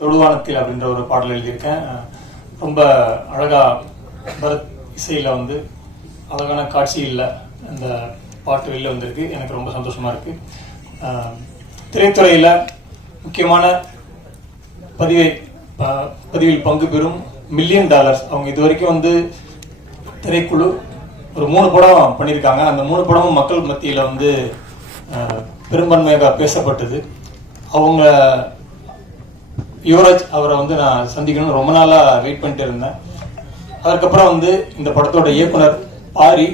தொடுவானத்தில் அப்படின்ற ஒரு பாடல் எழுதியிருக்கேன். ரொம்ப அழகா பரத் இசையில் வந்து அழகான காட்சியில் அந்த பாட்டு வெளில வந்திருக்கு. எனக்கு ரொம்ப சந்தோஷமா இருக்கு. திரைத்துறையில் முக்கியமான பதிவில் பங்கு பெறும் $1 மில்லியன் அவங்க இது வரைக்கும் வந்து திரைக்குழு ஒரு 3 படம் பண்ணியிருக்காங்க. அந்த 3 படமும் மக்கள் மத்தியில் வந்து பெரும்பான்மையாக பேசப்பட்டது. அவங்க யுவராஜ் அவரை வந்து நான் சந்திக்கணும்னு ரொம்ப நாளாக வெயிட் பண்ணிட்டு இருந்தேன். அதுக்கப்புறம் வந்து இந்த படத்தோட இயக்குனர் பாரி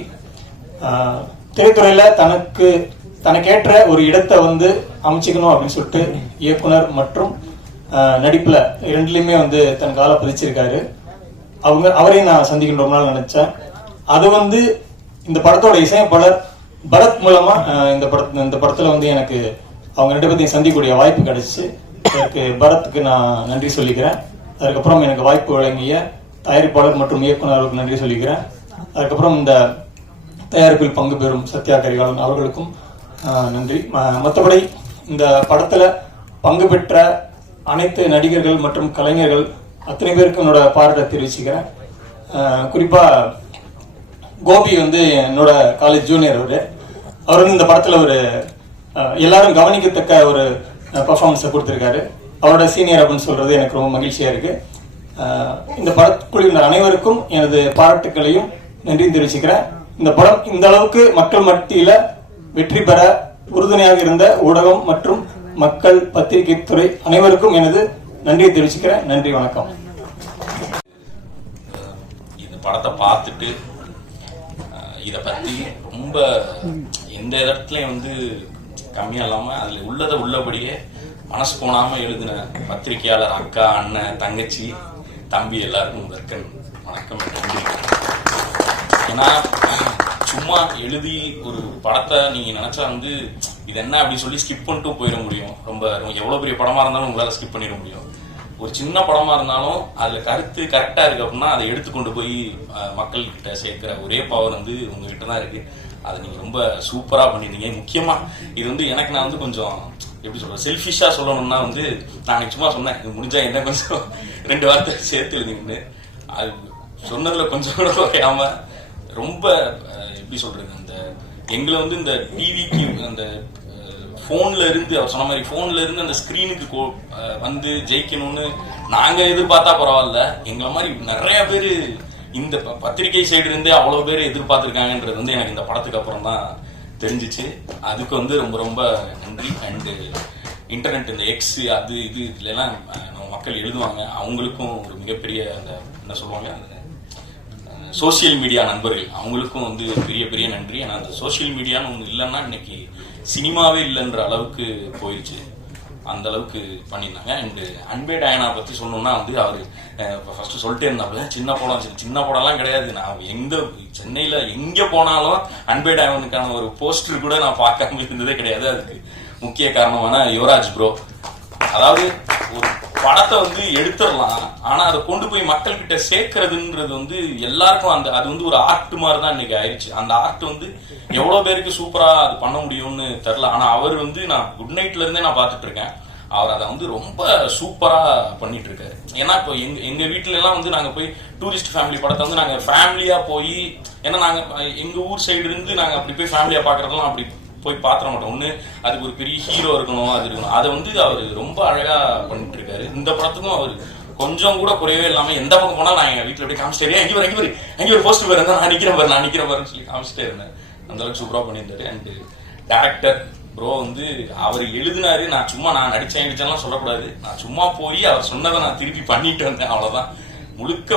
திரைத்துறையில் தனக்கேற்ற ஒரு இடத்தை வந்து அமைச்சிக்கணும் அப்படின்னு சொல்லிட்டு இயக்குனர் மற்றும் நடிப்புல 2லையுமே வந்து தன் காலை பதிச்சிருக்காரு. அவரையும் நான் சந்திக்கணும் ரொம்ப நாள் நினைச்சேன். அது வந்து இந்த படத்தோட இசையமைப்பாளர் பரத் மூலமா இந்த படத்துல வந்து எனக்கு அவங்க 2 பேர்த்தையும் சந்திக்கக்கூடிய வாய்ப்பு கிடைச்சு எனக்கு பரத்துக்கு நான் நன்றி சொல்லிக்கிறேன். அதுக்கப்புறம் எனக்கு வாய்ப்பு வழங்கிய தயாரிப்பாளர் மற்றும் இயக்குநருக்கு நன்றி சொல்லிக்கிறேன். அதுக்கப்புறம் இந்த தயாரிப்பில் பங்கு பெறும் சத்யா கரிகாலன் அவர்களுக்கும் நன்றி. மற்றபடி இந்த படத்துல பங்கு பெற்ற அனைத்து நடிகர்கள் மற்றும் கலைஞர்கள் அத்தனை பேருக்கு என்னோட பாராட்டை தெரிவிச்சுக்கிறேன். குறிப்பா கோபி வந்து என்னோட காலேஜ் ஜூனியர். அவர் வந்து இந்த படத்துல ஒரு எல்லாரும் கவனிக்கத்தக்க ஒரு பர்ஃபார்மன்ஸை கொடுத்திருக்காரு. அவரோட சீனியர் அப்படின்னு சொல்றது எனக்கு ரொம்ப மகிழ்ச்சியா இருக்கு. இந்த படக்குழுவினர் அனைவருக்கும் எனது பாராட்டுக்களையும் நன்றியும் தெரிவிச்சுக்கிறேன். இந்த படம் இந்த அளவுக்கு மக்கள் மத்தியில வெற்றி பெற உறுதுணையாக இருந்த ஊடகம் மற்றும் மக்கள் பத்திரிகை துறை அனைவருக்கும் எனது நன்றியை தெரிவிச்சுக்கிறேன். நன்றி, வணக்கம். இந்த படத்தை பார்த்துட்டு இதை பத்தி ரொம்ப எந்த இடத்துலயும் வந்து கம்மியா இல்லாம அதுல உள்ளதை உள்ளபடியே மனசு போனாம எழுதின பத்திரிகையாளர் அக்கா, அண்ணன், தங்கச்சி, தம்பி எல்லாருக்கும் முதற்கண் வணக்கம், நன்றி. ஏன்னா சும்மா எழுதி ஒரு படத்தை நீங்க நினைச்சா வந்து இது என்ன அப்படின்னு சொல்லி ஸ்கிப் பண்ணிட்டு போயிட முடியும். ரொம்ப எவ்வளவு பெரிய படமா இருந்தாலும் உங்களால ஸ்கிப் பண்ணிட முடியும். ஒரு சின்ன படமா இருந்தாலும் அதுல கருத்து கரெக்டா இருக்கு அப்படின்னா அதை எடுத்துக்கொண்டு போய் மக்கள் கிட்ட சேர்க்கிற ஒரே பவர் வந்து உங்ககிட்ட தான் இருக்கு. அதை நீங்க ரொம்ப சூப்பரா பண்ணிருந்தீங்க. முக்கியமா இது வந்து எனக்கு நான் வந்து கொஞ்சம் எப்படி சொல்றது, செல்ஃபிஷா சொல்லணும்னா வந்து நான் சும்மா சொன்னேன், இது முடிஞ்சா என்ன கொஞ்சம் 2 வார்த்தை சேர்த்து எழுதிங்கன்னு. அது சொன்னதுல கொஞ்சம் கூட குறையாம ரொம்ப எப்படி சொல்றது, அந்த எங்களை வந்து இந்த டிவிக்கு அந்த போன்ல இருந்து அவர் சொன்ன மாதிரி போன்ல இருந்து அந்த ஸ்கிரீனுக்கு வந்து ஜெயிக்கணும்னு நாங்க எதிர்பார்த்தா பரவாயில்ல, எங்களை மாதிரி நிறைய பேரு இந்த பத்திரிகை சைடு இருந்தே அவ்வளவு பேர் எதிர்பார்த்திருக்காங்கன்றது வந்து எனக்கு இந்த படத்துக்கு அப்புறம் தான் தெரிஞ்சிச்சு. அதுக்கு வந்து ரொம்ப ரொம்ப நன்றி. அண்டு இன்டர்நெட் இந்த எக்ஸ் அது இது இதுல எல்லாம் நம்ம மக்கள் எழுதுவாங்க, அவங்களுக்கும் ஒரு மிகப்பெரிய அந்த என்ன சொல்லுவாங்க சோசியல் மீடியா நண்பர்கள், அவங்களுக்கும் வந்து பெரிய பெரிய நன்றி. ஏன்னா அந்த சோசியல் மீடியான்னு ஒன்று இல்லைன்னா இன்னைக்கு சினிமாவே இல்லைன்ற அளவுக்கு போயிடுச்சு. அந்த அளவுக்கு பண்ணியிருந்தாங்க. அண்ட் அன்பே டயானா பத்தி சொல்லணும்னா வந்து அவரு ஃபர்ஸ்ட் சொல்லிட்டே இருந்தாப்புல சின்ன படம்லாம் கிடையாது. நான் சென்னையில எங்க போனாலும் அன்பே டயானுக்கான ஒரு போஸ்டர் கூட நான் பார்க்காம இருந்ததே கிடையாது. அதுக்கு முக்கிய காரணமான யுவராஜ் ப்ரோ. அதாவது ஒரு படத்தை வந்து எடுத்துடலாம், ஆனா அதை கொண்டு போய் மக்கள் கிட்ட சேர்க்கறதுன்றது வந்து எல்லாருக்கும் அது வந்து ஒரு ஆர்ட் மாதிரி தான் இன்னைக்கு ஆயிடுச்சு. அந்த ஆர்ட் வந்து எவ்வளவு பேருக்கு சூப்பரா அது பண்ண முடியும்னு தெரியல. ஆனா அவர் வந்து நான் குட் நைட்ல இருந்தே நான் பார்த்துட்டு இருக்கேன், அவர் அதை வந்து ரொம்ப சூப்பரா பண்ணிட்டு இருக்காரு. ஏன்னா இப்போ எங்க வீட்டுல எல்லாம் வந்து நாங்க போய் டூரிஸ்ட் ஃபேமிலி படத்தை வந்து நாங்க ஃபேமிலியா போய், ஏன்னா நாங்க எங்க ஊர் சைடு இருந்து நாங்க அப்படி போய் ஃபேமிலியா பாக்குறதெல்லாம் அப்படி போய் பாத்திர மாட்டோம். ஒண்ணு அதுக்கு ஒரு பெரிய ஹீரோ இருக்கணும், அது இருக்கணும். அதை வந்து அவர் ரொம்ப அழகா பண்ணிட்டு இருக்காரு. இந்த படத்துக்கும் அவர் கொஞ்சம் கூட குறையவே இல்லாம எந்த பக்கம் போனா நான் எங்க வீட்டுல அப்படியே காமிச்சிட்டே எங்க ஒரு போஸ்ட் பாரு, நான் நிக்கிறேன் பாருன்னு சொல்லி காமிச்சிட்டே இருந்தேன். அந்த அளவுக்கு சூப்பரா பண்ணியிருந்தாரு. அண்ட் டைரக்டர் ப்ரோ வந்து அவர் எழுதினாரு. நான் நடிச்சேன் சொல்லக்கூடாது, நான் சும்மா போய் அவர் சொன்னதை நான் திருப்பி பண்ணிட்டு வந்தேன், அவ்வளவுதான். முழுக்க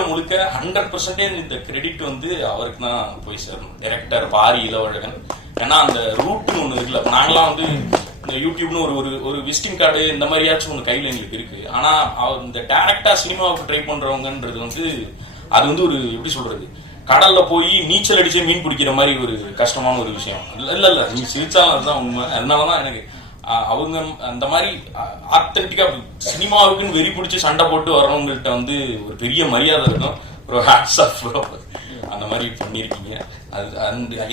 100% இந்த கிரெடிட் வந்து அவருக்கு தான் போய் சேரணும். டைரக்டர் பாரி இளவழகன். ஏன்னா அந்த ரூட்னு ஒண்ணு இருக்குல்ல, நாங்களாம் வந்து இந்த யூடியூப்னு ஒரு விசிட்டிங் கார்டு இந்த மாதிரியாச்சும் ஒன்று கையில் எங்களுக்கு இருக்கு. ஆனா இந்த டைரக்டா சினிமாவுக்கு ட்ரை பண்றவங்கன்றது வந்து அது வந்து ஒரு எப்படி சொல்றது, கடல்ல போய் நீச்சல் அடிச்சு மீன் பிடிக்கிற மாதிரி ஒரு கஷ்டமான ஒரு விஷயம். இல்ல நீங்க சிரிச்சாலும் அதுதான் உண்மை. அதனாலதான் எனக்கு அவங்க அந்த மாதிரி ஆத்தென்டிக்கா சினிமாவுக்குன்னு வெறி பிடிச்சி சண்டை போட்டு வரவங்கள்ட்ட வந்து ஒரு பெரிய மரியாதை இருக்கும். ஒரு ஹேட்ஸ் ஆஃப் ப்ரோ, அந்த மாதிரி பண்ணிருக்கீங்க. அது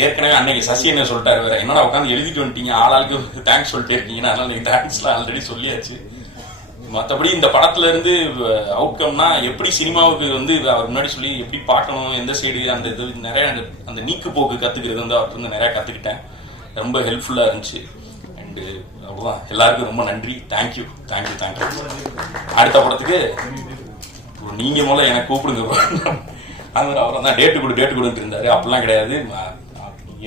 ஏற்கனவே அன்னைக்கு சசி என்ன சொல்லிட்டாரு, வேற என்னடா உட்காந்து எழுதிட்டு வந்துட்டீங்க, ஆளாளுக்கு தேங்க்ஸ் சொல்லிட்டே இருக்கீங்கன்னா, அதனால நீங்க தேங்க்ஸ்லாம் ஆல்ரெடி சொல்லியாச்சு. மற்றபடி இந்த படத்துல இருந்து அவுட்கம்னா எப்படி சினிமாவுக்கு வந்து அவர் முன்னாடி சொல்லி எப்படி பார்க்கணும், எந்த சைடு அந்த இது நிறைய அந்த நீக்கு போக்கு கத்துக்கிறது வந்து அவருக்கு வந்து நிறைய கத்துக்கிட்டேன். ரொம்ப ஹெல்ப்ஃபுல்லா இருந்துச்சு. அண்டு அவ்வளோதான். எல்லாருக்கும் ரொம்ப நன்றி. தேங்க்யூ. அடுத்த படத்துக்கு நீங்க முதல்ல எனக்கு கூப்பிடுங்க. அவர் தான் டேட்டு கொடுத்துட்டு இருந்தாரு. அப்படிலாம் கிடையாது,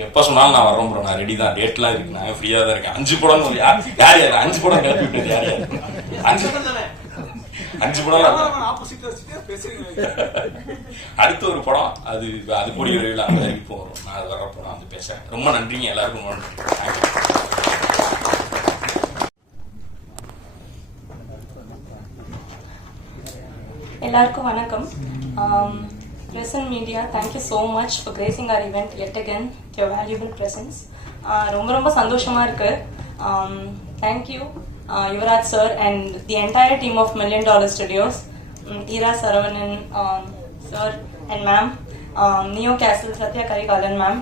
எப்ப சொன்னாலும் நான் வர்றோம் ப்ரோ, நான் ரெடி தான், டேட்லாம் இருக்கு, நான் ஃப்ரீயா தான் இருக்கேன். 5 படம் யார் 5 படம் கிளப்பி விட்டது யார் 5 படம். அடுத்த ஒரு படம் அது கூடிய விரைவில் அந்த வரைக்கும் வரும். நான் அது வர்றப்போ நான் வந்து பேசுறேன். ரொம்ப நன்றிங்க எல்லாருக்கும். ரொம்ப நன்றி. எல்லாருக்கும் வணக்கம். Present media, thank you so much for gracing our event yet again with your valuable presence. ரொம்ப சந்தோஷமா இருக்கு. Thank you Yuvraj sir and the entire team of $1 Million Studios, Ira Saravanan sir and ma'am, Neo Castle Satya Karikalan ma'am.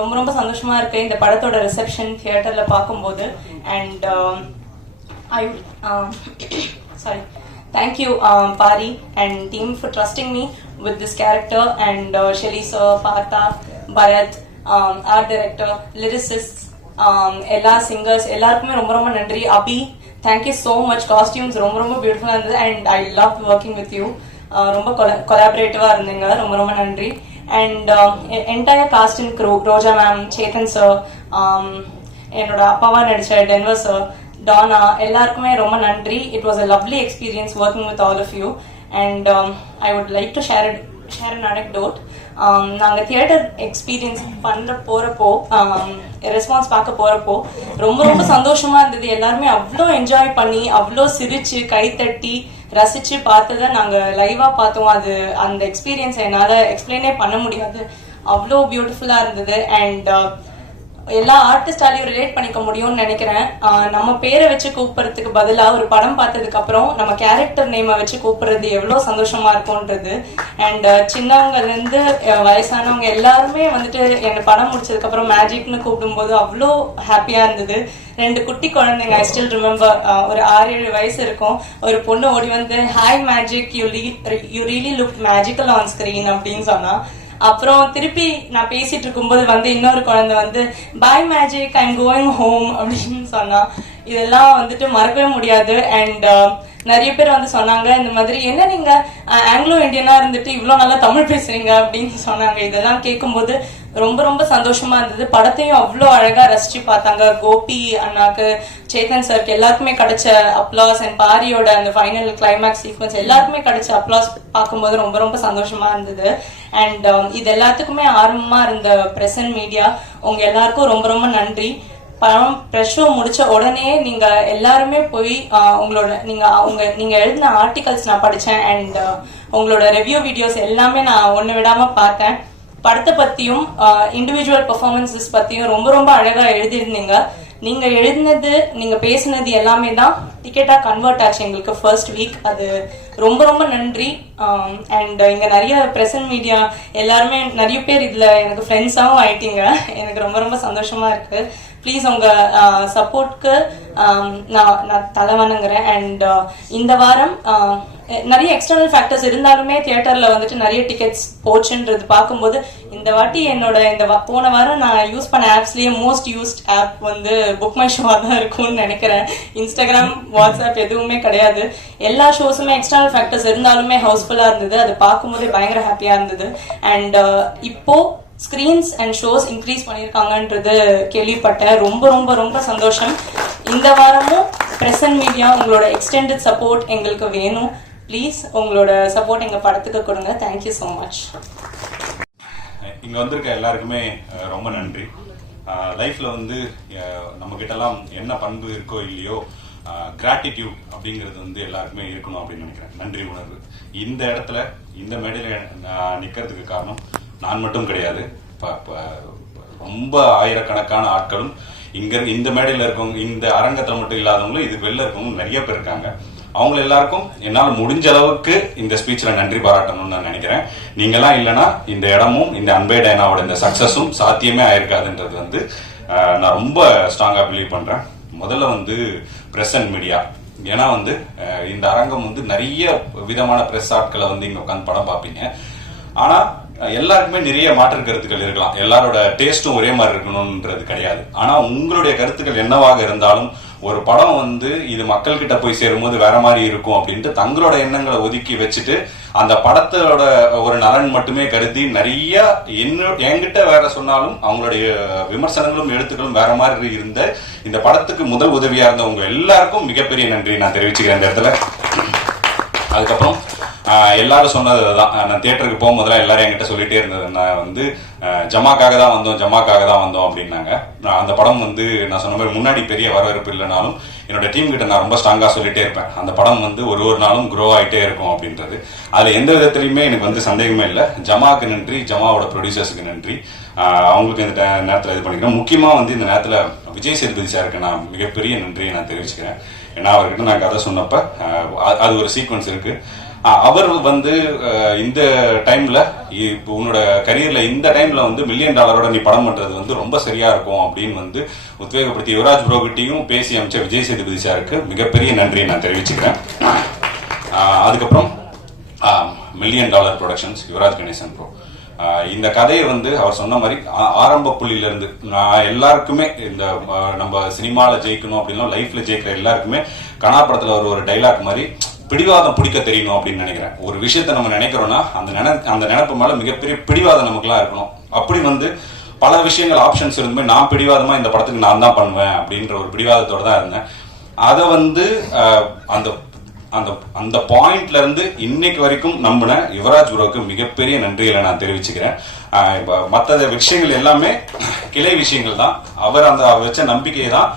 ரொம்ப சந்தோஷமா இருக்கு இந்த படத்தோட reception தியேட்டர்ல பார்க்கும்போது. And sorry, thank you Pari and team for trusting me with this character, and Shelly sir, Partha, Bharat, art director, lyricists, எல்லா singers எல்லாருக்குமே ரொம்ப நன்றி. Abhi, thank you so much. Costumes ரொம்ப beautiful இருந்தது and I loved working with you. ரொம்ப collaborative இருந்தீங்க. ரொம்ப நன்றி. And entire cast and crew, Roja ma'am, Chetan sir, என்னோட அப்பாவா நடிச்ச Denver sir, Donna, எல்லாருக்குமே ரொம்ப நன்றி. It was a lovely experience working with all of you. And I would like to share an anecdote. நாங்க தியேட்டர் எக்ஸ்பீரியன்ஸ் போறப்போ response பார்க்க போறப்போ ரொம்ப சந்தோஷமா இருந்தது. எல்லாருமே அவ்வளோ என்ஜாய் பண்ணி அவ்வளோ சிரிச்சு கைத்தட்டி ரசிச்சு பார்த்ததை நாங்க லைவா பார்த்தோம். அது அந்த எக்ஸ்பீரியன்ஸ் என்னால எக்ஸ்பிளைனே பண்ண முடியாது, அவ்வளோ பியூட்டிஃபுல்லா இருந்தது. அண்ட் எல்லா ஆர்டிஸ்டாலையும் ரிலேட் பண்ணிக்க முடியும்னு நினைக்கிறேன். நம்ம பேரை வச்சு கூப்பிடுறதுக்கு பதிலா ஒரு படம் பார்த்ததுக்கு அப்புறம் நம்ம கேரக்டர் நேமை வச்சு கூப்பிடுறது எவ்வளவு சந்தோஷமா இருக்கும்ன்றது. அண்ட் சின்னவங்கல இருந்து வயசானவங்க எல்லாருமே வந்துட்டு எனக்கு படம் முடிச்சதுக்கு அப்புறம் மேஜிக்னு கூப்பிடும்போது அவ்வளோ ஹாப்பியா இருந்தது. 2 குட்டி குழந்தைங்க, ஐ ஸ்டில் ரிமெம்பர், ஒரு 6-7 வயசு இருக்கும். ஒரு பொண்ணு ஓடி வந்து hi magic, you really look magical on screen அப்படின்னு சொன்னா. அப்புறம் திருப்பி நான் பேசிட்டு இருக்கும்போது வந்து இன்னொரு குழந்தை வந்து bye magic, I am going home அப்படின்னு சொன்னா. இதெல்லாம் வந்துட்டு மறக்கவே முடியாது. அண்ட் நிறைய பேர் வந்து சொன்னாங்க இந்த மாதிரி, என்ன நீங்க ஆங்கிலோ இந்தியனா இருந்துட்டு இவ்வளவு நல்லா தமிழ் பேசுறீங்க அப்படின்னு சொன்னாங்க. இதெல்லாம் கேட்கும்போது ரொம்ப சந்தோஷமா இருந்தது. படத்தையும் அவ்வளோ அழகா ரசிச்சு பார்த்தாங்க. கோபி அண்ணாக்கு, சேத்தன் சாருக்கு எல்லாருக்குமே கிடைச்ச அப்ளாஸ், அண்ட் பாரியோட அந்த ஃபைனல் கிளைமேக்ஸ் சீக்வன்ஸ் எல்லாருக்குமே கிடைச்ச அப்ளாஸ் பார்க்கும்போது ரொம்ப சந்தோஷமா இருந்தது. அண்ட் இது எல்லாத்துக்குமே ஆரம்பமா இருந்த பிரசன்ட் மீடியா, உங்க எல்லாருக்கும் ரொம்ப நன்றி. படம் ப்ரெஷ் ஷோ முடிச்ச உடனே நீங்க எல்லாருமே போய் நீங்க எழுதின ஆர்டிகல்ஸ் நான் படிச்சேன். அண்ட் உங்களோட ரிவ்யூ வீடியோஸ் எல்லாமே நான் ஒண்ணு விடாம பார்த்தேன். படத்தை பத்தியும் இண்டிவிஜுவல் பெர்ஃபார்மன்ஸஸ் பத்தியும் ரொம்ப அழகா எழுதியிருந்தீங்க. நீங்க எழுதினது, நீங்க பேசினது எல்லாமே தான் டிக்கெட்டா கன்வெர்ட் ஆச்சு எங்களுக்கு ஃபர்ஸ்ட் வீக். அது ரொம்ப நன்றி. அண்ட் இங்க நிறைய பிரசன்ட் மீடியா எல்லாருமே நிறைய பேர் இதுல எனக்கு ஃப்ரெண்ட்ஸாவும் ஆயிட்டீங்க. எனக்கு ரொம்ப சந்தோஷமா இருக்கு. ப்ளீஸ் உங்க சப்போர்ட்க்கு நான் தலை வணங்குறேன். அண்ட் இந்த வாரம் நிறைய எக்ஸ்டர்னல் ஃபேக்டர்ஸ் இருந்தாலுமே தியேட்டர்ல வந்துட்டு நிறைய டிக்கெட்ஸ் போச்சுன்றது பார்க்கும்போது இந்த வாட்டி என்னோட போன வாரம் நான் யூஸ் பண்ண ஆப்ஸ்லயே மோஸ்ட் யூஸ்ட் ஆப் வந்து புக் மை ஷோவா தான் இருக்கும்னு நினைக்கிறேன். இன்ஸ்டாகிராம், வாட்ஸ்அப் எதுவுமே கிடையாது. எல்லா ஷோஸுமே எக்ஸ்டர்னல் ஃபேக்டர்ஸ் இருந்தாலுமே ஹவுஸ்ஃபுல்லா இருந்தது. அது பார்க்கும்போதே பயங்கர ஹாப்பியா இருந்தது. அண்ட் இப்போ ஸ்கிரீன்ஸ் அண்ட் ஷோஸ் இன்க்ரீஸ் பண்ணியிருக்காங்கன்றது கேள்விப்பட்டேன். ரொம்ப சந்தோஷம். இந்த வாரமும் பிரசன்ட் மீடியா உங்களோட எக்ஸ்டெண்டட் சப்போர்ட் எங்களுக்கு வேணும். ப்ளீஸ் உங்களோட சப்போர்ட் எங்க படத்துக்கு கொடுங்க. Thank you so much. இங்க வந்திருக்க எல்லாருக்குமே ரொம்ப நன்றி. லைஃப்ல வந்து நம்ம கிட்டலாம் என்ன பண்பு இருக்கோ இல்லையோ, கிராட்டிடியூட் அப்படிங்கிறது வந்து எல்லாருக்குமே இருக்கணும் அப்படின்னு நினைக்கிறேன். நன்றி உணர்வு. இந்த இடத்துல இந்த மேடையில நிக்கிறதுக்கு காரணம் நான் மட்டும் கிடையாது. ரொம்ப ஆயிரக்கணக்கான ஆட்களும் இந்த மேடையில இருக்கவங்க, இந்த அரங்கத்துல மட்டும் இல்லாதவங்களும் இது வெளில இருக்கவங்க நிறைய பேர் இருக்காங்க. அவங்க எல்லாருக்கும் என்னால் முடிஞ்ச அளவுக்கு இந்த ஸ்பீச்ல நன்றி பாராட்டணும்னு நான் நினைக்கிறேன். நீங்கெல்லாம் இல்லைன்னா இந்த இடமும் இந்த அன்பே டைனாவோட இந்த சக்சஸும் சாத்தியமே ஆயிருக்காதுன்றது வந்து நான் ரொம்ப ஸ்ட்ராங்கா பிலீவ் பண்றேன். முதல்ல வந்து பிரசன்ட் மீடியா ஏன்னா வந்து இந்த அரங்கம் வந்து நிறைய விதமான பிரஸ் ஆட்களை வந்து இங்க உட்காந்து படம் பார்ப்பீங்க. ஆனா எல்லாருக்குமே நிறைய மாற்று கருத்துக்கள் இருக்கலாம், எல்லாரோட டேஸ்டும் ஒரே மாதிரி இருக்கணும்ன்றது கிடையாது. ஆனா உங்களுடைய கருத்துக்கள் என்னவாக இருந்தாலும் ஒரு படம் வந்து இது மக்கள் கிட்ட போய் சேரும்போது வேற மாதிரி இருக்கும் அப்படின்ட்டு தங்களோட எண்ணங்களை ஒதுக்கி வச்சுட்டு அந்த படத்தோட ஒரு நலன் மட்டுமே கருதி நிறைய என்கிட்ட வேற சொன்னாலும் அவங்களுடைய விமர்சனங்களும் எழுத்துக்களும் வேற மாதிரி இருந்த இந்த படத்துக்கு முதல் உதவியா இருந்த உங்க எல்லாருக்கும் மிகப்பெரிய நன்றி நான் தெரிவிச்சுக்கிறேன் இந்த இடத்துல. அதுக்கப்புறம் எல்லாரும் சொன்னதுதான், நான் தியேட்டருக்கு போகும்போதெல்லாம் எல்லாரும் என்கிட்ட சொல்லிட்டே இருந்தது, நான் வந்து ஜமாக்காக தான் வந்தோம் அப்படின்னாங்க. அந்த படம் வந்து நான் சொன்ன மாதிரி முன்னாடி பெரிய வரவேற்பு இல்லைனாலும் என்னோட டீம் கிட்ட நான் ரொம்ப ஸ்ட்ராங்கா சொல்லிட்டே இருப்பேன், அந்த படம் வந்து ஒரு நாளும் க்ரோ ஆகிட்டே இருக்கும் அப்படின்றது. அதுல எந்த விதத்திலையுமே எனக்கு வந்து சந்தேகமே இல்லை. ஜமாக்கு நன்றி, ஜமாவோட ப்ரொடியூசர்ஸுக்கு நன்றி, அவங்களுக்கு இந்த நேரத்தில் இது பண்ணிக்கிறேன். முக்கியமா வந்து இந்த நேரத்தில் விஜய் சேதுபதி சாருக்கு நான் மிகப்பெரிய நன்றியை நான் தெரிவிச்சுக்கிறேன். ஏன்னா அவர்கிட்ட நான் கதை சொன்னப்ப அது ஒரு சீக்வன்ஸ் இருக்கு, அவர் வந்து இந்த டைம்ல உன்னோட கரியர்ல இந்த டைம்ல வந்து $1 மில்லியன் நீ படம் பண்றது வந்து ரொம்ப சரியா இருக்கும் அப்படின்னு வந்து உத்வேகப்படுத்தி யுவராஜ் ப்ரோகிட்டையும் பேசி அமைச்ச விஜய் சேதுபதி சாருக்கு மிகப்பெரிய நன்றியை நான் தெரிவிச்சுக்கிறேன். அதுக்கப்புறம் $1 million productions Yuvaraj Ganesan bro, இந்த கதையை வந்து அவர் சொன்ன மாதிரி ஆரம்ப புள்ளியில இருந்து நான் எல்லாருக்குமே இந்த நம்ம சினிமால ஜெயிக்கணும் அப்படின்னா லைஃப்ல ஜெயிக்கிற எல்லாருக்குமே கனாப்படத்துல ஒரு டைலாக் மாதிரி பிடிவாதம் பிடிக்க தெரியணும் அப்படின்னு நினைக்கிறேன். ஒரு விஷயத்த நம்ம நினைக்கிறோம்னா அந்த நினைப்பு மேல மிகப்பெரிய பிடிவாதம் நமக்குலாம் இருக்கணும். அப்படி வந்து பல விஷயங்கள் ஆப்ஷன்ஸ் இருந்துமே நான் பிடிவாதமா இந்த படத்துக்கு நான் தான் பண்ணுவேன் அப்படின்ற ஒரு பிடிவாதத்தோட தான் இருந்தேன். அதை வந்து அந்த அந்த அந்த பாயிண்ட்ல இருந்து இன்னைக்கு வரைக்கும் நம்பின யுவராஜ் ப்ரோக்கு மிகப்பெரிய நன்றிகளை நான் தெரிவிச்சுக்கிறேன். மற்ற விஷயங்கள் எல்லாமே கிளை விஷயங்கள் தான். அவர் அந்த வச்ச நம்பிக்கை தான்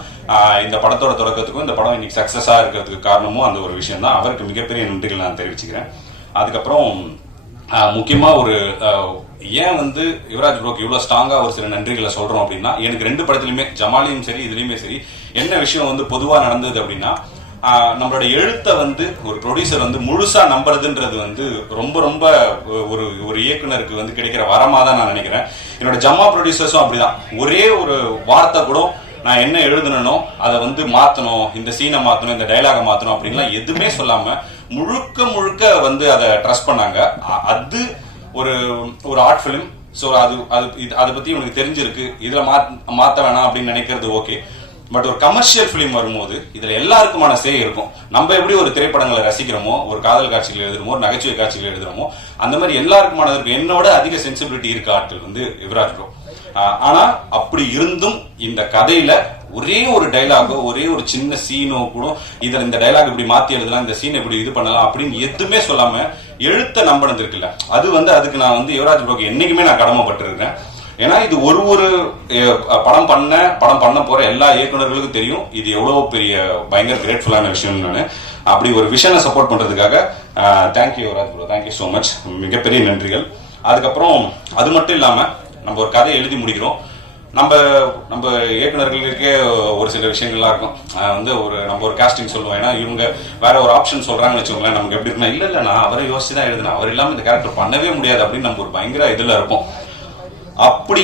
இந்த படத்தோட தொடக்கத்துக்கும் இந்த படம் இன்னைக்கு சக்சஸா இருக்கிறதுக்கு காரணமும் அந்த ஒரு விஷயம் தான். அவருக்கு மிகப்பெரிய நன்றிகள் நான் தெரிவிச்சுக்கிறேன். அதுக்கப்புறம் முக்கியமா ஏன் வந்து யுவராஜ் ப்ரோக்கு இவ்வளவு ஸ்ட்ராங்கா ஒரு சில நன்றிகளை சொல்றோம் அப்படின்னா, எனக்கு 2 படத்துலயுமே ஜமாலையும் சரி இதுலயுமே சரி என்ன விஷயம் வந்து பொதுவா நடந்தது அப்படின்னா, நம்மளோட எழுத்தை வந்து ஒரு ப்ரொடியூசர் வந்து முழுசா நம்புறதுன்றது வந்து ரொம்ப ரொம்ப ஒரு இயக்குனருக்கு வந்து கிடைக்கிற வரமா தான் நான் நினைக்கிறேன். என்னோட ஜமா ப்ரொடியூசர்ஸும் அப்படிதான். ஒரே ஒரு வார்த்தை கூட நான் என்ன எழுதணும் அதை வந்து மாத்தணும், இந்த சீனை மாத்தணும், இந்த டைலாக மாத்தணும் அப்படின்லாம் எதுவுமே சொல்லாம முழுக்க வந்து அதை ட்ரஸ்ட் பண்ணாங்க. அது ஒரு ஆர்ட் பிலிம். ஸோ அதை பத்தி உனக்கு தெரிஞ்சிருக்கு, இதுல மாத்த வேணாம் அப்படின்னு நினைக்கிறது ஓகே. பட் ஒரு கமர்ஷியல் பிலிம் வரும்போது இதுல எல்லாருக்குமான சே இருக்கும். நம்ம எப்படி ஒரு திரைப்படங்களை ரசிக்கிறோமோ, ஒரு காதல் காட்சிகள் எழுதுறோமோ, ஒரு நகைச்சுவை காட்சிகள் எழுதுறோமோ, அந்த மாதிரி எல்லாருக்குமானது இருக்கும். என்னோட அதிக சென்சிபிலிட்டி இருக்க ஆட்கள் வந்து யுவராஜ் ப்ரோ. ஆனா அப்படி இருந்தும் இந்த கதையில ஒரே ஒரு டைலாகோ ஒரே ஒரு சின்ன சீனோ கூட இதுல இந்த டைலாக் இப்படி மாத்தி எழுதலாம், இந்த சீன் இப்படி இது பண்ணலாம் அப்படின்னு எதுவுமே சொல்லாம எழுத்த நம்பினது இருக்குல்ல, அது வந்து அதுக்கு நான் வந்து யுவராஜ் ப்ரோக்கு என்னைக்குமே நான் கடமைப்பட்டிருக்கேன். ஏன்னா இது ஒரு படம் பண்ண போற எல்லா இயக்குநர்களுக்கும் தெரியும் இது எவ்வளவு பெரிய பயங்கர கிரேட்ஃபுல்லான விஷயம்னு. அப்படி ஒரு விஷனை சப்போர்ட் பண்றதுக்காக thank you Yuvaraj bro, thank you so much, மிகப்பெரிய நன்றிகள். அதுக்கப்புறம் அது மட்டும் இல்லாம நம்ம ஒரு கதையை எழுதி முடிக்கிறோம். நம்ம இயக்குநர்களுக்கே ஒரு சில விஷயங்கள்லாம் இருக்கும். வந்து நம்ம ஒரு காஸ்டிங் சொல்லுவோம், ஏன்னா இவங்க வேற ஒரு ஆப்ஷன் சொல்றாங்கன்னு வச்சுக்கோங்களேன், நமக்கு எப்படி இருக்குன்னா இல்ல நான் அவரை யோசிச்சு தான் எழுதுனேன், அவர் இல்லாம இந்த கேரக்டர் பண்ணவே முடியாது அப்படின்னு நம்ம ஒரு பயங்கர இதுல இருப்போம். அப்படி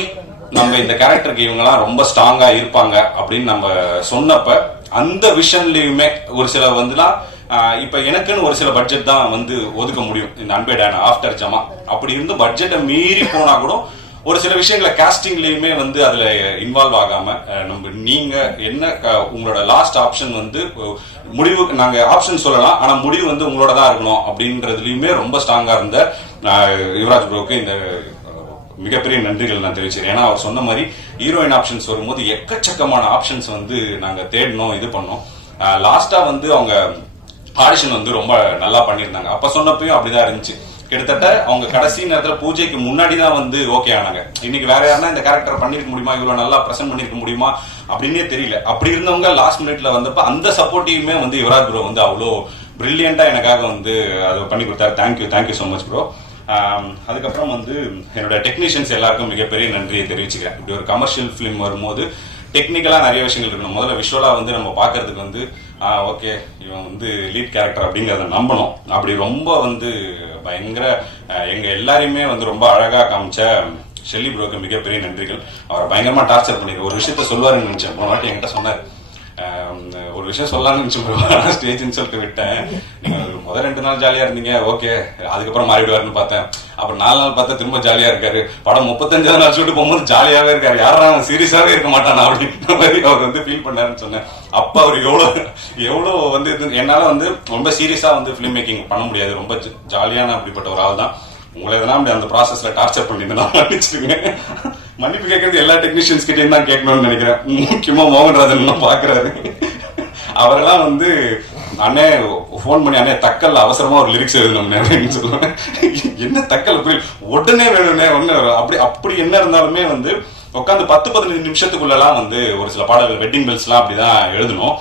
நம்ம இந்த கேரக்டருக்கு இவங்கெல்லாம் ரொம்ப ஸ்ட்ராங்கா இருப்பாங்க அப்படின்னு நம்ம சொன்னப்ப அந்த விஷன்லயுமே ஒரு சில வந்துலாம் இப்ப எனக்குன்னு ஒரு சில பட்ஜெட் தான் வந்து ஒதுக்க முடியும் இந்த அன்பேடான ஆஃப்டர் ஜமா. அப்படி இருந்து பட்ஜெட்டை மீறி போனா கூட ஒரு சில விஷயங்களை காஸ்டிங்லயுமே வந்து அதுல இன்வால்வ் ஆகாம நீங்க என்ன உங்களோட லாஸ்ட் ஆப்ஷன் வந்து முடிவு, நாங்க ஆப்ஷன் சொல்லலாம் ஆனா முடிவு வந்து உங்களோட தான் இருக்கணும் அப்படின்றதுலயுமே ரொம்ப ஸ்ட்ராங்கா இருந்த யுவராஜ் ப்ரோக்கு இந்த மிகப்பெரிய நன்றிகள் நான் தெரிவிச்சேன். ஏன்னா அவர் சொன்ன மாதிரி ஹீரோயின் ஆப்ஷன்ஸ் வரும்போது எக்கச்சக்கமான ஆப்ஷன்ஸ் வந்து நாங்க தேடணும், இது பண்ணோம். லாஸ்டா வந்து அவங்க ஆடிஷன் வந்து ரொம்ப நல்லா பண்ணியிருந்தாங்க. அப்ப சொன்னப்பயும் அப்படிதான் இருந்துச்சு. கிட்டத்தட்ட அவங்க கடைசி நேரத்துல பூஜைக்கு முன்னாடி தான் வந்து ஓகே ஆனாங்க. இன்னைக்கு வேற யாருன்னா இந்த கேரக்டர் பண்ணிருக்க முடியுமா, இவ்வளவு நல்லா பிரசன்ட் பண்ணிருக்க முடியுமா அப்படின்னே தெரியல. அப்படி இருந்தவங்க லாஸ்ட் மினிட்ல வந்தப்ப அந்த சப்போர்ட்டிவுமே வந்து யுவராஜ் ப்ரோ வந்து அவ்வளோ பிரில்லியண்டா எனக்காக வந்து அது பண்ணி கொடுத்தாரு. Thank you so much bro. அதுக்கப்புறம் வந்து என்னோட டெக்னீஷியன்ஸ் எல்லாருக்கும் மிகப்பெரிய நன்றியை தெரிவிச்சுக்கிறேன். இப்படி ஒரு கமர்ஷியல் பிலிம் வரும்போது டெக்னிக்கலா நிறைய விஷயங்கள் இருக்கணும். முதல்ல விஷுவலா வந்து நம்ம பாக்குறதுக்கு வந்து ஓகே இவன் வந்து லீட் கேரக்டர் அப்படிங்கறத நம்பணும். அப்படி ரொம்ப வந்து பயங்கர எங்க எல்லாரையுமே வந்து ரொம்ப அழகா காமிச்ச ஷெல்லி ப்ரோக்கு மிகப்பெரிய நன்றிகள். அவரை பயங்கரமா டார்ச்சர் பண்ணிருக்க ஒரு விஷயத்த சொல்லுவாருன்னு நினைச்சேன். போன வாட்டி என்கிட்ட சொன்னாரு, ஒரு விஷயம் சொல்லலாம்னு சொல்லுவேன், ஸ்டேஜ்னு சொல்லிட்டு விட்டேன். நீங்க முதல் 2 நாள் ஜாலியா இருந்தீங்க, ஓகே, அதுக்கப்புறம் மாறிடுவாருன்னு பார்த்தேன். அப்புறம் 4 நாள் பார்த்தா திரும்ப ஜாலியா இருக்காரு. படம் 35வது நாள் ஷூட்டு போகும்போது ஜாலியாவே இருக்காரு. யாரும் சீரியஸாவே இருக்க மாட்டானா அப்படின்ற மாதிரி அவர் வந்து ஃபீல் பண்ணாருன்னு சொன்னேன். அப்ப அவர் எவ்வளவு வந்து என்னால வந்து ரொம்ப சீரியஸா வந்து பிலிம் மேக்கிங் பண்ண முடியாது. ரொம்ப ஜாலியான அப்படிப்பட்ட ஒரு ஆள் தான். உங்களை எதனா அப்படி அந்த ப்ராசஸ்ல டார்ச்சர் பண்ணிட்டு மன்னிச்சிருங்க. மன்னிப்பு கேட்கறது எல்லா டெக்னீஷியன்ஸ் கிட்டையும் தான் கேட்கணும்னு நினைக்கிறேன். முக்கியமா மோகன்ராஜன் பாக்குறாரு. அவரெல்லாம் வந்து அண்ணே போன் பண்ணி, அண்ணே தக்கல்ல அவசரமா ஒரு லிரிக்ஸ் எழுதணும் அப்படின்னு சொல்லுவேன். என்ன தக்கல் புரியல, உடனே வேணும்னே ஒண்ணு அப்படி என்ன இருந்தாலுமே வந்து உட்காந்து 10-15 நிமிஷத்துக்குள்ளலாம் வந்து ஒரு சில பாடல்கள் வெட்டிங் பெல்ஸ் எல்லாம் அப்படிதான் எழுதணும்.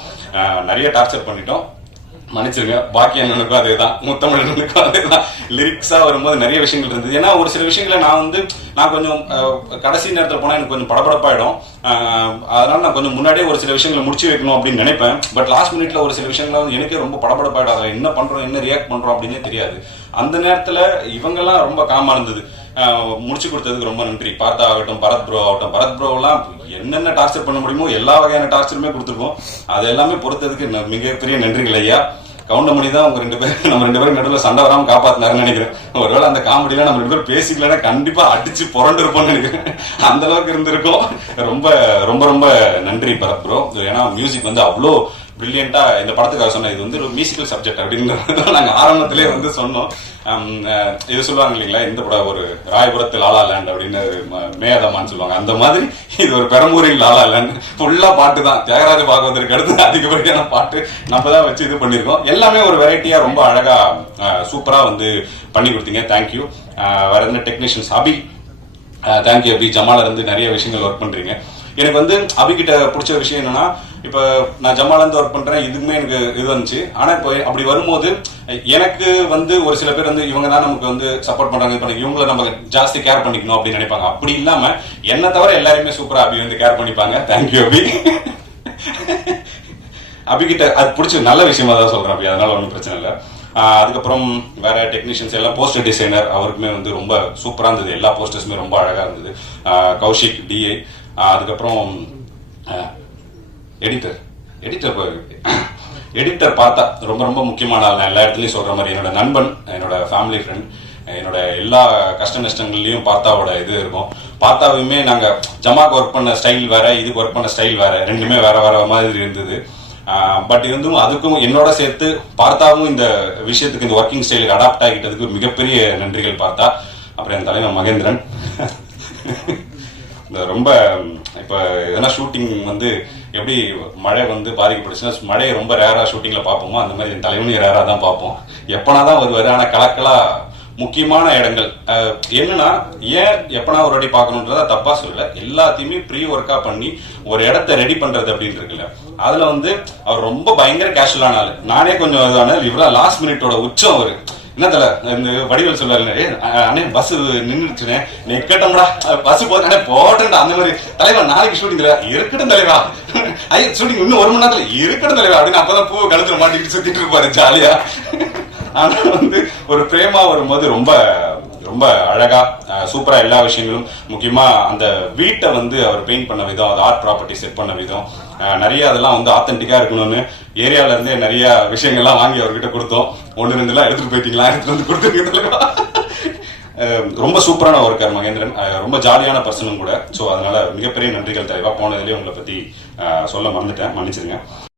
நிறைய டார்ச்சர் பண்ணிட்டோம், மன்னிச்சிருங்க. பாக்கி அண்ணனுக்கும் அதேதான், முத்தமிழனுக்கும் அதேதான். லிரிக்ஸா வரும்போது நிறைய விஷயங்கள் இருந்தது. ஏன்னா ஒரு சில விஷயங்களை நான் கொஞ்சம் கடைசி நேரத்தில் போனா எனக்கு கொஞ்சம் படபடப்பாயிடும். அதனால நான் கொஞ்சம் முன்னாடியே ஒரு சில விஷயங்களை முடிச்சு வைக்கணும் அப்படின்னு நினைப்பேன். பட் லாஸ்ட் மினிட்ல ஒரு சில விஷயங்கள வந்து எனக்கே ரொம்ப படபடப்பாயிடும். அதில் என்ன பண்றோம், என்ன ரியாக்ட் பண்றோம் அப்படின்னே தெரியாது. அந்த நேரத்துல இவங்கெல்லாம் ரொம்ப காமா இருந்தது. முடிச்சு கொடுத்ததுக்கு ரொம்ப நன்றி. பார்த்தா ஆகட்டும், பரத் ப்ரோ ஆகட்டும். பரத் ப்ரோவெல்லாம் என்னென்ன டார்ச்சர் பண்ண முடியுமோ எல்லா வகையான டார்ச்சருமே கொடுத்துருக்கோம். அது எல்லாமே பொறுத்ததுக்கு மிகப்பெரிய நன்றிகள் ஐயா. கவுண்டமணி தான் நம்ம 2 பேரும் நடுவில் சண்டை வராம காப்பாத்தினாருன்னு நினைக்கிறேன். ஒருவேளை அந்த காமெடியில நம்ம 2 பேரும் பேசிக்கலன்னா கண்டிப்பா அடிச்சு புரண்டு இருப்போம்னு நினைக்கிறேன். அந்த அளவுக்கு இருந்திருக்கும். ரொம்ப ரொம்ப ரொம்ப நன்றி பரத் ப்ரோ. ஏன்னா மியூசிக் வந்து அவ்வளோ பிரில்லியண்டா இந்த படத்துக்காக சொன்னேன். இது வந்து ஒரு மியூசிக்கல் சப்ஜெக்ட் அப்படின்னு நாங்க ஆரம்பத்திலே வந்து சொன்னோம். இது சொல்லுவாங்க இல்லைங்களா, இந்த படம் ஒரு ராயபுரத்தில் லாலா லேண்ட் அப்படின்னு மேயதமான்னு சொல்லுவாங்க. அந்த மாதிரி இது ஒரு பெரம்பூரின் லாலா லேண்ட். ஃபுல்லா பாட்டு தான். தியாகராஜ பாகவதற்கு அடுத்து அதிகப்படியான பாட்டு நம்ம தான் வச்சு இது பண்ணிருக்கோம். எல்லாமே ஒரு வெரைட்டியா ரொம்ப அழகா சூப்பரா வந்து பண்ணி கொடுத்தீங்க. தேங்க்யூ. வேற எந்த டெக்னீஷியன்ஸ் அபி, தேங்க்யூ அபி. ஜமால இருந்து நிறைய விஷயங்கள் ஒர்க் பண்றீங்க. எனக்கு வந்து அபிகிட்ட பிடிச்ச விஷயம் என்னன்னா, இப்ப நான் ஜமால இருந்து ஒர்க் பண்றேன், இதுக்குமே எனக்கு இது வந்துச்சு. ஆனா இப்போ அப்படி வரும்போது எனக்கு வந்து ஒரு சில பேர் வந்து இவங்க தான் நமக்கு வந்து சப்போர்ட் பண்றாங்க, இவங்களை நம்ம ஜாஸ்தி கேர் பண்ணிக்கணும் அப்படின்னு நினைப்பாங்க. அப்படி இல்லாம என்ன தவிர எல்லாருமே சூப்பரா அபி வந்து கேர் பண்ணிப்பாங்க. தேங்க்யூ அபி. அபிகிட்ட அது பிடிச்ச நல்ல விஷயமா தான் சொல்றேன் அபி, அதனால ஒன்றும் பிரச்சனை இல்லை. அதுக்கப்புறம் வேற டெக்னீஷியன்ஸ் எல்லாம், போஸ்டர் டிசைனர் அவருக்குமே வந்து ரொம்ப சூப்பரா இருந்தது. எல்லா போஸ்டர்ஸுமே ரொம்ப அழகா இருந்தது. கௌஷிக் டிஏ. அதுக்கப்புறம் எடிட்டர் பார்த்தா ரொம்ப ரொம்ப முக்கியமான ஆள். நான் எல்லா இடத்துலயும் சொல்ற மாதிரி என்னோட நண்பன், என்னோட ஃபேமிலி ஃப்ரெண்ட், என்னோட எல்லா கஷ்ட நஷ்டங்கள்லயும் பார்த்தாவோட இது இருக்கும். பார்த்தாவுமே நாங்க ஜமாக்கு ஒர்க் பண்ண ஸ்டைல் வேற, இதுக்கு ஒர்க் பண்ண ஸ்டைல் வேற, ரெண்டுமே வேற வேற மாதிரி இருந்தது. பட் இருந்தும் அதுக்கும் என்னோட சேர்த்து பார்த்தாவும் இந்த விஷயத்துக்கு, இந்த ஒர்க்கிங் ஸ்டைலுக்கு அடாப்ட் ஆகிட்டதுக்கு மிகப்பெரிய நன்றிகள் பார்த்தா. அப்புறம் என் தலைவர் மகேந்திரன். ரொம்ப இப்ப எதனா ஷூட்டிங் வந்து எப்படி மழை வந்து பாதிக்கப்பட்டுச்சுன்னா, மழையை ரொம்ப ரேரா ஷூட்டிங்ல பார்ப்போமோ அந்த மாதிரி என் தலைவனையும் ரேரா தான் பார்ப்போம். எப்பனாதான் வருவாரு. ஆனா கலக்கலா முக்கியமான இடங்கள் என்னன்னா, ஏன் எப்பனா ஒரு வாட்டி பார்க்கணுன்றத தப்பா சொல்லல, எல்லாத்தையுமே ப்ரீ ஒர்க்கா பண்ணி ஒரு இடத்த ரெடி பண்றது அப்படின்னு இருக்குல்ல, அதுல வந்து அவர் ரொம்ப பயங்கர கேஷுவலான ஆளு. நானே கொஞ்சம் இதான இவ்வளவு லாஸ்ட் மினிட்டோட உச்சம் அவரு. என்னத்துல இந்த வடிவேல் சொல்றாரு, அண்ணே பஸ் நின்றுச்சுனே, நீ கேட்டோம்டா பஸ் போது போட்டா அந்த மாதிரி, தலைவா நாளைக்கு ஷூட்டிங் இருக்கட்டும் தலைவா, ஐயா ஷூட்டிங் இன்னும் 1 மணி நேரத்துல இருக்கட்டும் தலைவா அப்படின்னு அப்பதான் பூ கழுத்துல மாட்டிக்கிட்டு சுத்திட்டு இருப்பாரு ஜாலியா. ஆனா வந்து ஒரு பிரேமா வரும்போது ரொம்ப ரொம்ப அழகா சூப்பரா எல்லா விஷயங்களும், முக்கியமா அந்த வீட்டை வந்து அவர் பெயிண்ட் பண்ண விதம், அது ஆர்ட் ப்ராப்பர்ட்டி செட் பண்ண விதம், நிறைய அதெல்லாம் வந்து ஆத்தென்டிக்கா இருக்கணும்னு ஏரியால இருந்தே நிறைய விஷயங்கள்லாம் வாங்கி அவர்கிட்ட கொடுத்தோம். 1-2 எல்லாம் எடுத்துட்டு போயிட்டீங்களா, எடுத்துட்டு வந்து கொடுத்துருக்கீங்க. ரொம்ப சூப்பரான ஒர்க்கர் மகேந்திரன், ரொம்ப ஜாலியான பர்சனும் கூட. ஸோ அதனால மிகப்பெரிய நன்றிகள் தலைவா. போனதுலேயே உங்களை பத்தி சொல்ல மறந்துட்டேன், மன்னிச்சிருங்க.